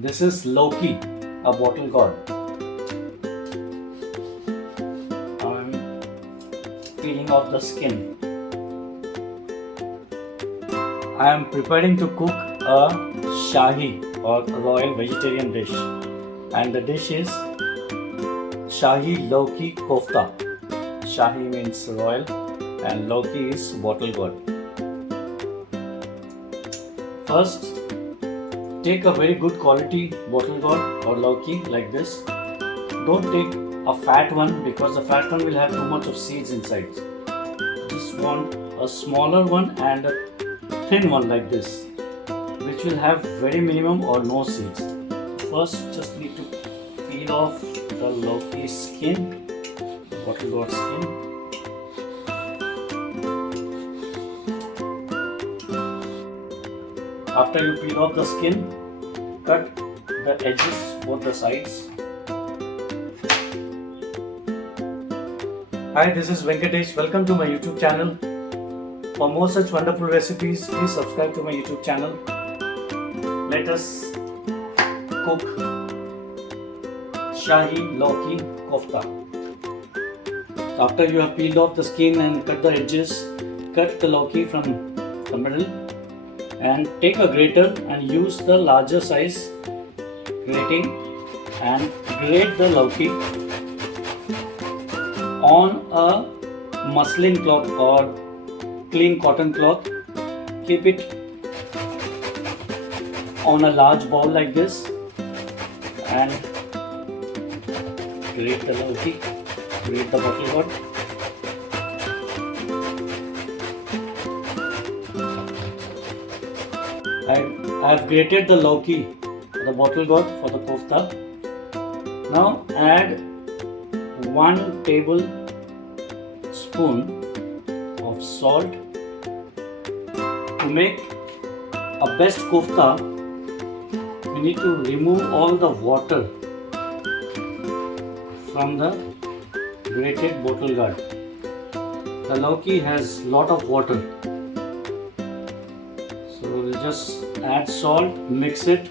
This is Loki, a bottle gourd. I'm peeling off the skin. I am preparing to cook a Shahi or royal vegetarian dish, and the dish is Shahi Loki Kofta. Shahi means royal and Loki is bottle gourd. First, take a very good quality bottle gourd or Loki like this. Don't take a fat one because the fat one will have too much of seeds inside. Just want a smaller one and a thin one like this, which will have very minimum or no seeds. First, just need to peel off the Loki skin, the bottle gourd skin. After you peel off the skin, cut the edges, both the sides. Hi, this is Venkatesh. Welcome to my YouTube channel. For more such wonderful recipes, please subscribe to my YouTube channel. Let us cook Shahi Loki Kofta. After you have peeled off the skin and cut the edges, cut the Loki from the middle and take a grater and use the larger size grating and grate the Loki on a muslin cloth or clean cotton cloth. Keep it on a large bowl like this and grate the Loki, grate the bottle gourd. I have grated the Loki, the bottle gourd for the kofta. Now add 1 tablespoon of salt. To make a best kofta, we need to remove all the water from the grated bottle gourd. The Loki has lot of water, so we'll just add salt, mix it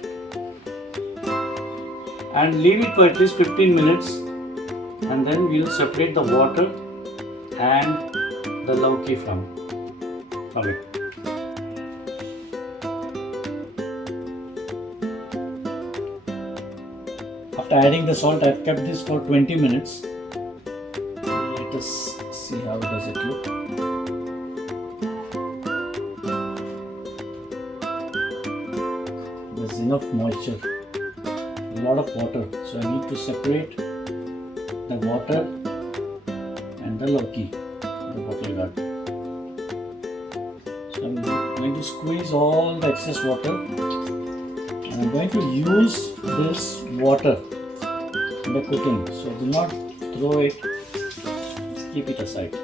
and leave it for at least 15 minutes, and then we'll separate the water and the Loki from it. After adding the salt, I've kept this for 20 minutes. Let us see how does it look. There's enough moisture, a lot of water, so I need to separate the water and the Loki, the bottle gourd. So I'm going to squeeze all the excess water, and I'm going to use this water in the cooking, so do not throw it, just keep it aside.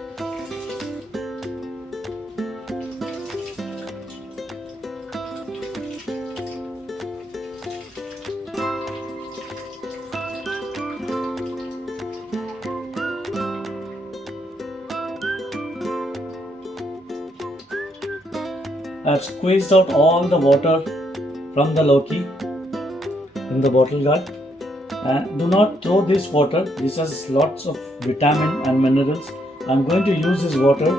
I have squeezed out all the water from the Loki in the bottle gourd, and do not throw this water. This has lots of vitamin and minerals. I am going to use this water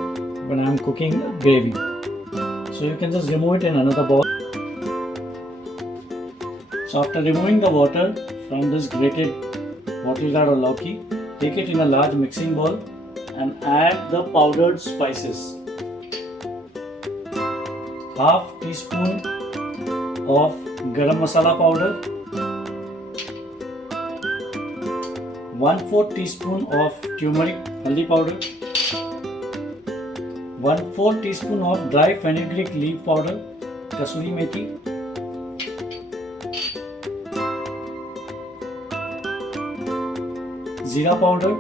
when I am cooking gravy, so you can just remove it in another bowl. So after removing the water from this grated bottle gourd or Loki, take it in a large mixing bowl and add the powdered spices. Half teaspoon of garam masala powder, 1/4 teaspoon of turmeric haldi powder, 1/4 teaspoon of dry fenugreek leaf powder, kasuri methi, Zira powder,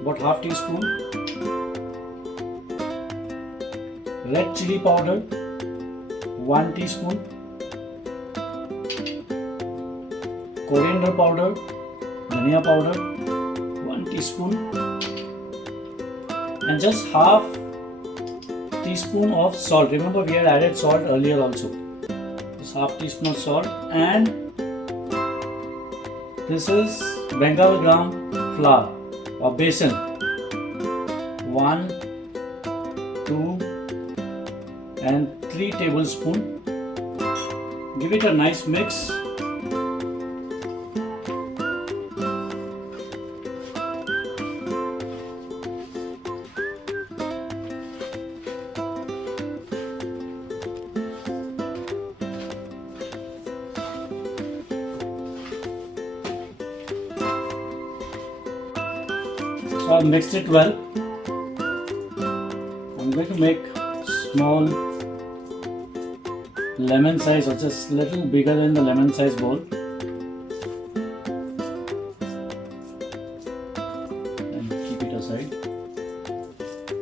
about half teaspoon, red chili powder, 1 teaspoon, coriander powder, dhania powder, 1 teaspoon, and just half teaspoon of salt. Remember, we had added salt earlier also. Just half teaspoon of salt, and this is Bengal gram flour or besan. 1, 2, and 3 tablespoons. Give it a nice mix. So I've mixed it well. I'm going to make small lemon size, or just little bigger than the lemon size bowl. And keep it aside.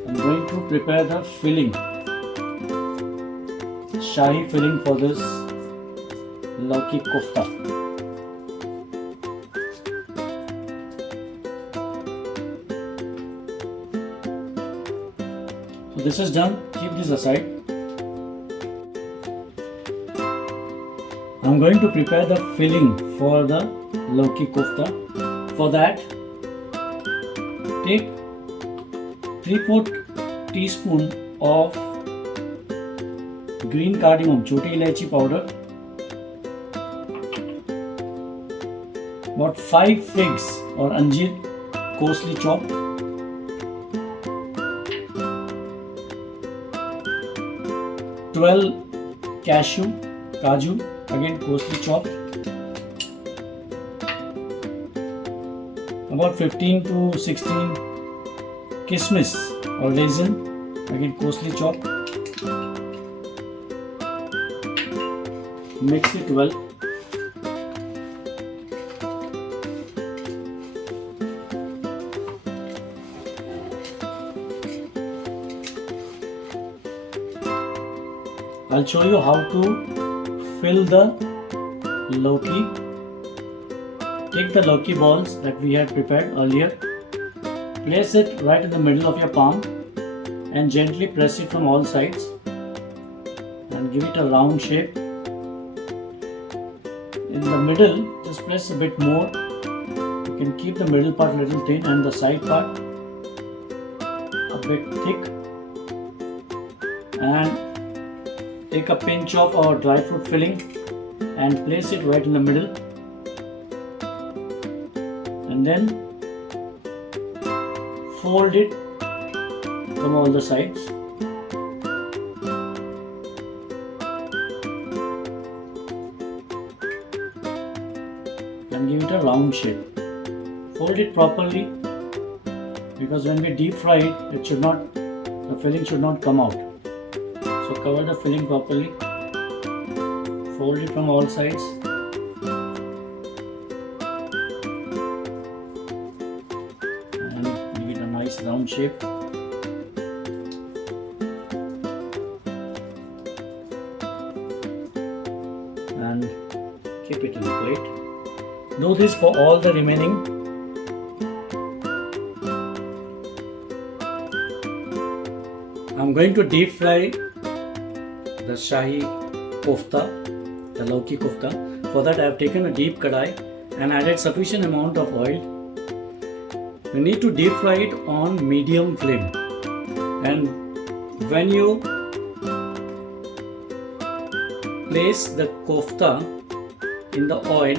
I'm going to prepare the filling, shahi filling for this lauki kofta. So this is done. Keep this aside. I'm going to prepare the filling for the lauki kofta. For that, take 3/4 teaspoon of green cardamom, choti ilaichi powder, about 5 figs or anjeer, coarsely chopped, 12 kaju, again coarsely chopped, about 15 to 16 kismis or raisin, again coarsely chopped. Mix it well. I'll show you how to fill the lauki. Take the lauki balls that we had prepared earlier, place it right in the middle of your palm and gently press it from all sides and give it a round shape. In the middle, just press a bit more. You can keep the middle part a little thin and the side part a bit thick, and take a pinch of our dry fruit filling and place it right in the middle, and then fold it from all the sides. And give it a round shape. Fold it properly, because when we deep fry it, the filling should not come out. So cover the filling properly, fold it from all sides, and give it a nice round shape. And keep it in a plate. Do this for all the remaining. I'm going to deep fry the shahi kofta, the lauki kofta. For that I have taken a deep kadai and added sufficient amount of oil. We need to deep fry it on medium flame. And when you place the kofta in the oil,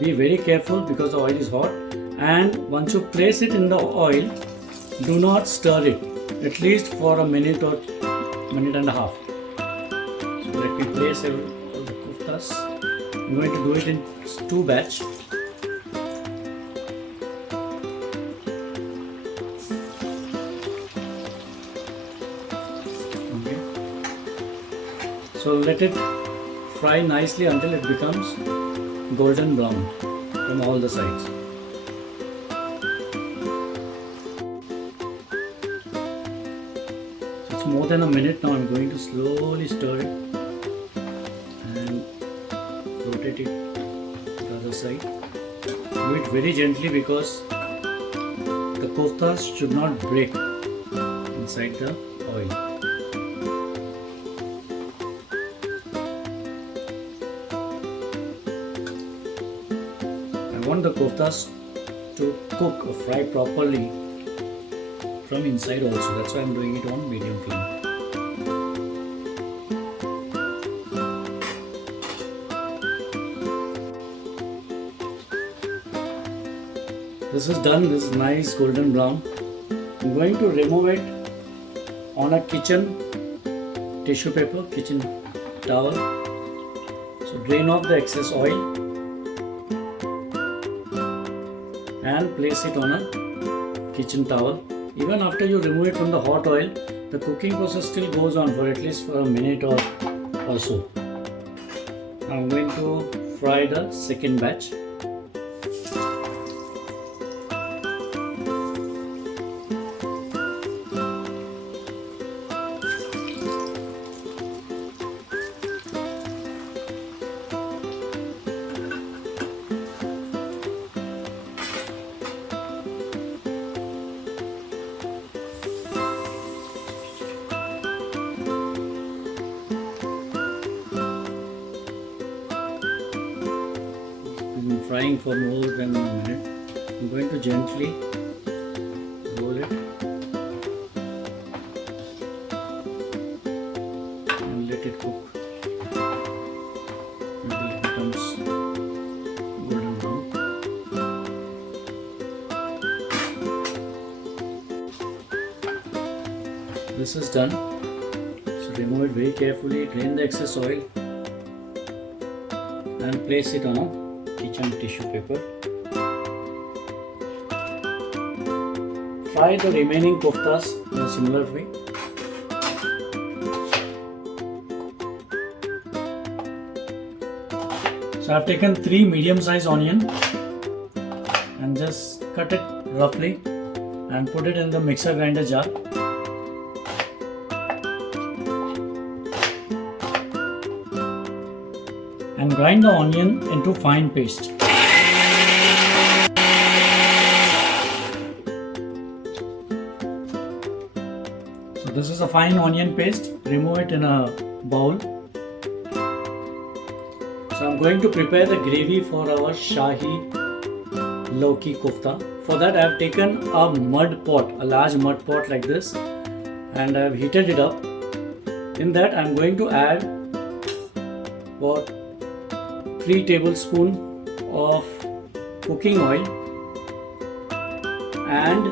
be very careful because the oil is hot. And once you place it in the oil, do not stir it, at least for a minute or minute and a half. So let me place all the koftas. I'm going to do it in 2 batches. Okay. So let it fry nicely until it becomes golden brown from all the sides. So it's more than a minute now. I'm going to slowly stir it and rotate it to the other side. Do it very gently because the koftas should not break inside the oil. want the koftas to cook or fry properly from inside also. That's why I'm doing it on medium flame. This is done. This is nice golden brown. I'm going to remove it on a kitchen tissue paper, kitchen towel. So drain off the excess oil and place it on a kitchen towel. Even after you remove it from the hot oil, the cooking process still goes on for at least for a minute or so. I'm going to fry the second batch. Frying for more than a minute. I'm going to gently roll it and let it cook until it becomes golden brown. This is done. So remove it very carefully, drain the excess oil and place it on a kitchen tissue paper. Fry the remaining koftas in a similar way. So I have taken 3 medium-sized onion and just cut it roughly and put it in the mixer grinder jar. And grind the onion into fine paste. So this is a fine onion paste. Remove it in a bowl. So I'm going to prepare the gravy for our Shahi Lauki kofta. For that I have taken a mud pot, a large mud pot like this, and I have heated it up. In that I am going to add about 3 tablespoons of cooking oil and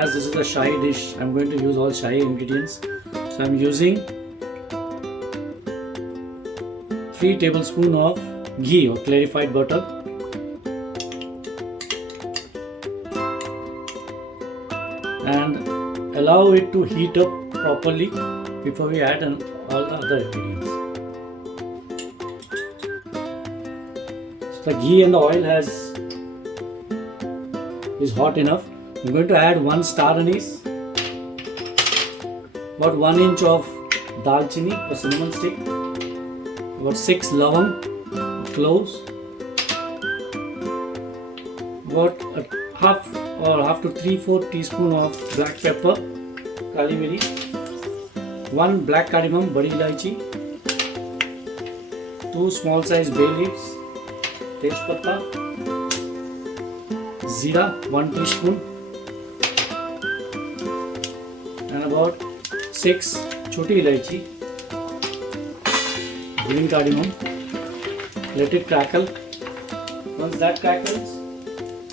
as this is a Shahi dish, I am going to use all Shahi ingredients. So I am using 3 tablespoons of ghee or clarified butter and allow it to heat up properly before we add all the other ingredients. So the ghee and the oil is hot enough. I'm going to add 1 star anise, about 1 inch of dalchini or cinnamon stick, about 6 lavang, cloves, about half to 3/4 teaspoon of black pepper, kali miri, 1 black cardamom, badi ilaichi, 2 small size bay leaves, tej patta, zira 1 teaspoon, and about 6 choti ilaichi, green cardamom. Let it crackle. Once that crackles,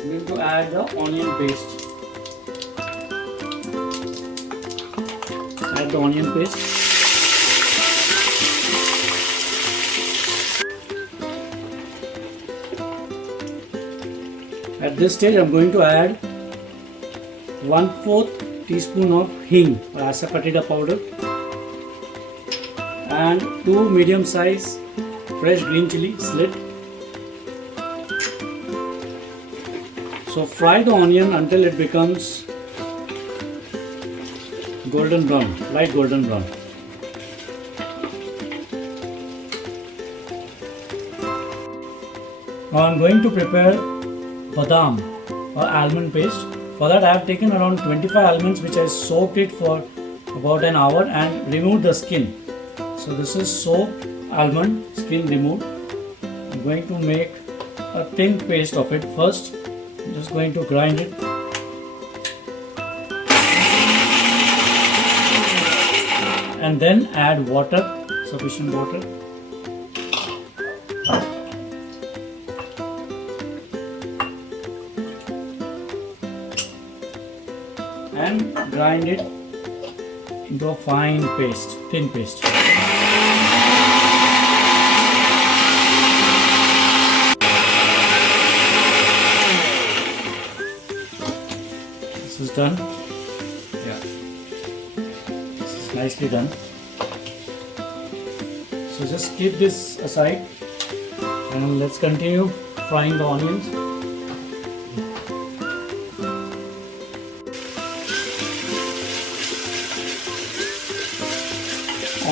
we are going to add the onion paste. Add the onion paste. At this stage, I am going to add 1/4 teaspoon of hing or asafoetida powder and 2 medium size fresh green chili slit. So fry the onion until it becomes golden brown, light golden brown. Now I am going to prepare badam or almond paste. For that I have taken around 25 almonds which I soaked it for about an hour and removed the skin. So this is soaked almond, skin removed. I'm going to make a thin paste of it first. I'm just going to grind it. And then add water, sufficient water. And grind it into a fine paste, thin paste. This is done. Yeah, this is nicely done. So just keep this aside and let's continue frying the onions.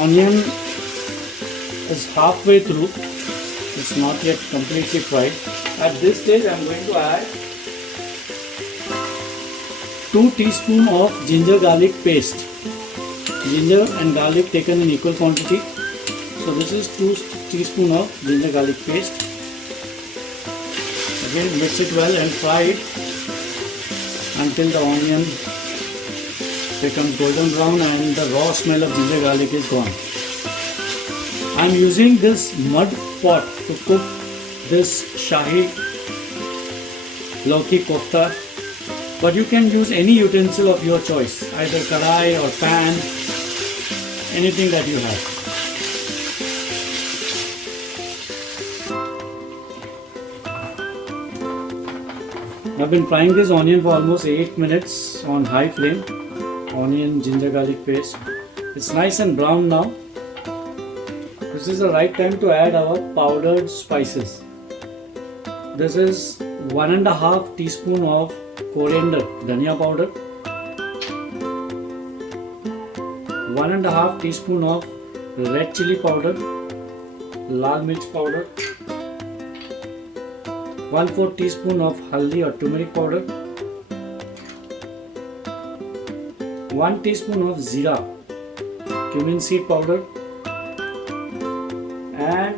Onion is halfway through, it's not yet completely fried. At this stage I am going to add 2 teaspoons of ginger garlic paste. Ginger and garlic taken in equal quantity. So this is 2 teaspoons of ginger garlic paste. Again mix it well and fry it until the onion becomes golden brown and the raw smell of ginger garlic is gone. I am using this mud pot to cook this Shahi Lauki kofta, but you can use any utensil of your choice, either kadai or pan, anything that you have. I've been frying this onion for almost 8 minutes on high flame. Onion, ginger garlic paste. It's nice and brown now. This is the right time to add our powdered spices. This is 1.5 teaspoon of coriander, dhania powder, 1.5 teaspoon of red chili powder, lal mirch powder, 1/4 teaspoon of haldi or turmeric powder, 1 teaspoon of jeera, cumin seed powder, and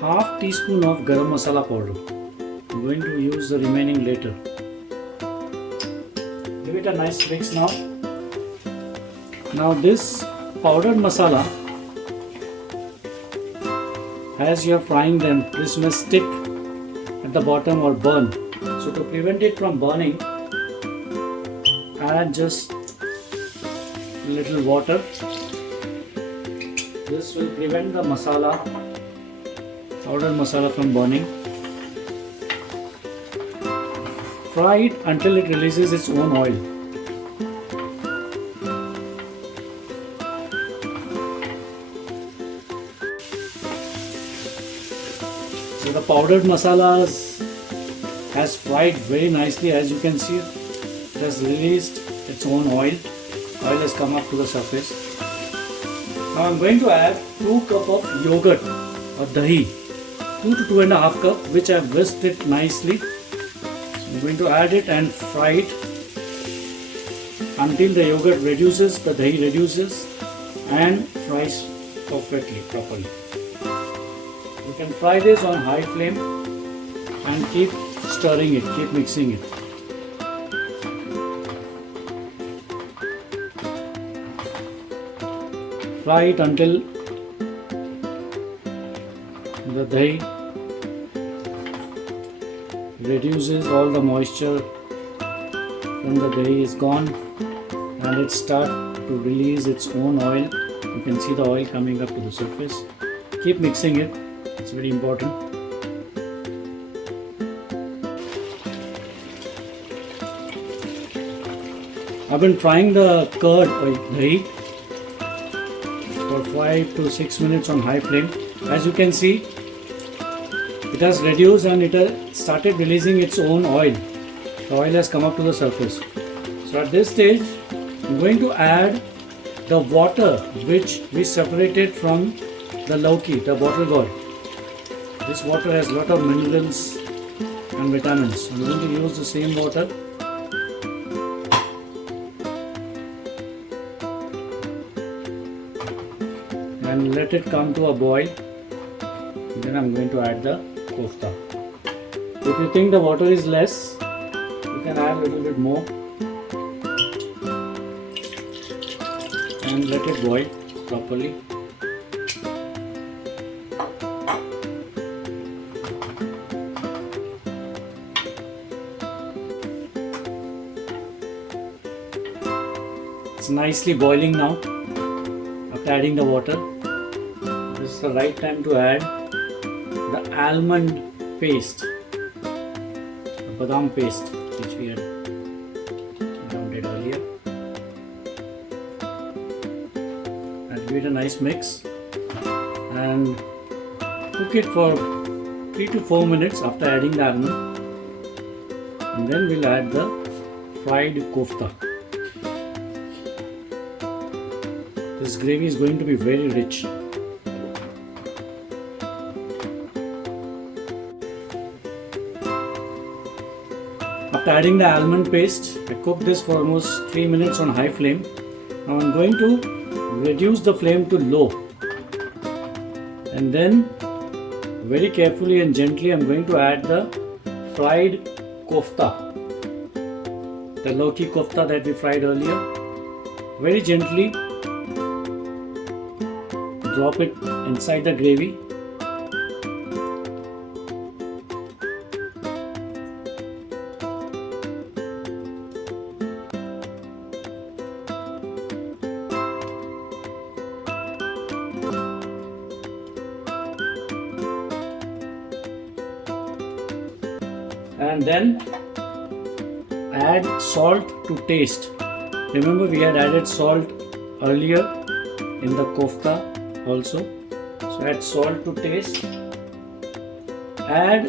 half teaspoon of garam masala powder. I'm going to use the remaining later. Give it a nice mix now. Now this powdered masala, as you are frying them, this may stick at the bottom or burn. So to prevent it from burning, add just a little water. This will prevent the masala, powdered masala, from burning. Fry it until it releases its own oil. So the powdered masalas has fried very nicely. As you can see, it has released its own oil. Oil has come up to the surface. Now I am going to add 2 cups of yogurt or dahi, 2 to 2.5 cups, which I have whisked it nicely. So I am going to add it and fry it until the yogurt reduces, the dahi reduces and fries perfectly, properly. You can fry this on high flame and keep stirring it, keep mixing it. Fry it until the dahi reduces, all the moisture from the dahi is gone and it starts to release its own oil. You can see the oil coming up to the surface. Keep mixing it, it's very important. I've been frying the curd or dahi for 5 to 6 minutes on high flame. As you can see, it has reduced and it has started releasing its own oil. The oil has come up to the surface. So at this stage, I'm going to add the water which we separated from the lauki, the bottle gourd. This water has a lot of minerals and vitamins. I'm going to use the same water. And let it come to a boil. Then I'm going to add the kofta. If you think the water is less, you can add a little bit more and let it boil properly. It's nicely boiling now. After adding the water, this is the right time to add the almond paste, the badam paste which we had grounded earlier. And give it a nice mix and cook it for 3 to 4 minutes after adding the almond, and then we'll add the fried kofta. This gravy is going to be very rich. After adding the almond paste, I cooked this for almost 3 minutes on high flame. Now I'm going to reduce the flame to low, and then very carefully and gently I'm going to add the fried kofta, the Lawki kofta that we fried earlier. Very gently drop it inside the gravy. And then add salt to taste. Remember, we had added salt earlier in the kofta also. So add salt to taste. Add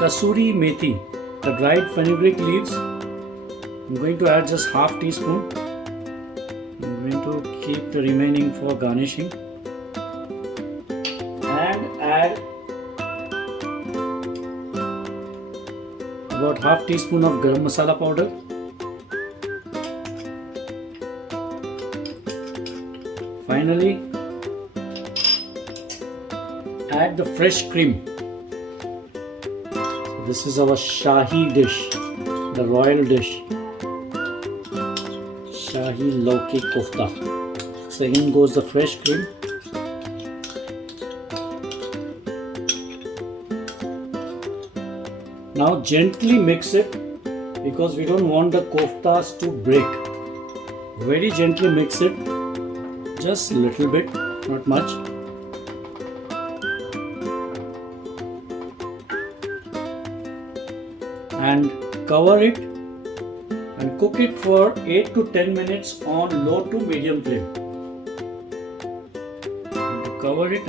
kasuri methi, the dried fenugreek leaves. I'm going to add just half teaspoon. I'm going to keep the remaining for garnishing. And add about half teaspoon of garam masala powder. Finally, add the fresh cream. So this is our Shahi dish, the royal dish, Shahi Lawki kofta. So again goes the fresh cream. Now gently mix it because we don't want the koftas to break. Very gently mix it, just a little bit, not much. And cover it and cook it for 8 to 10 minutes on low to medium flame. And cover it.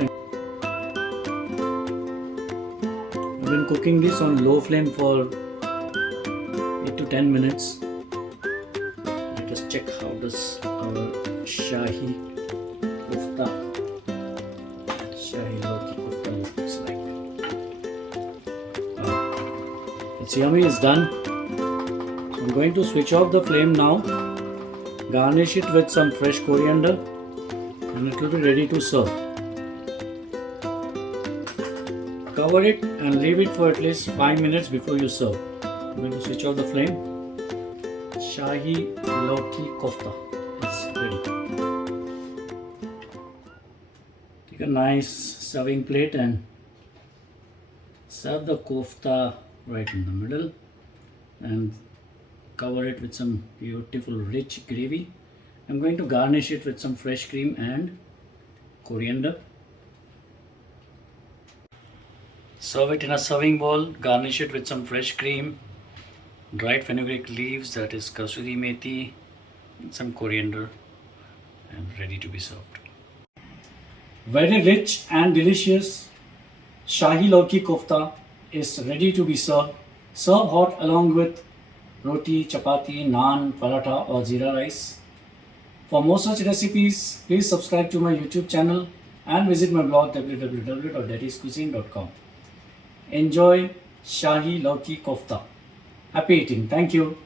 I've been cooking this on low flame for 8 to 10 minutes. Let us check how does our Shahi kofta, Shahi Lawki kofta looks like. It's yummy, it's done. I'm going to switch off the flame now. Garnish it with some fresh coriander and it will be ready to serve. Cover it and leave it for at least 5 minutes before you serve. I'm going to switch off the flame. Shahi Lawki kofta is ready. Take a nice serving plate and serve the kofta right in the middle and cover it with some beautiful rich gravy. I'm going to garnish it with some fresh cream and coriander. Serve it in a serving bowl, garnish it with some fresh cream, dried fenugreek leaves, that is kasuri methi, and some coriander, and ready to be served. Very rich and delicious Shahi Lawki kofta is ready to be served. Serve hot along with roti, chapati, naan, paratha or jeera rice. For more such recipes, please subscribe to my YouTube channel and visit my blog www.daddyscuisine.com. Enjoy Shahi Lawki kofta. Happy eating. Thank you.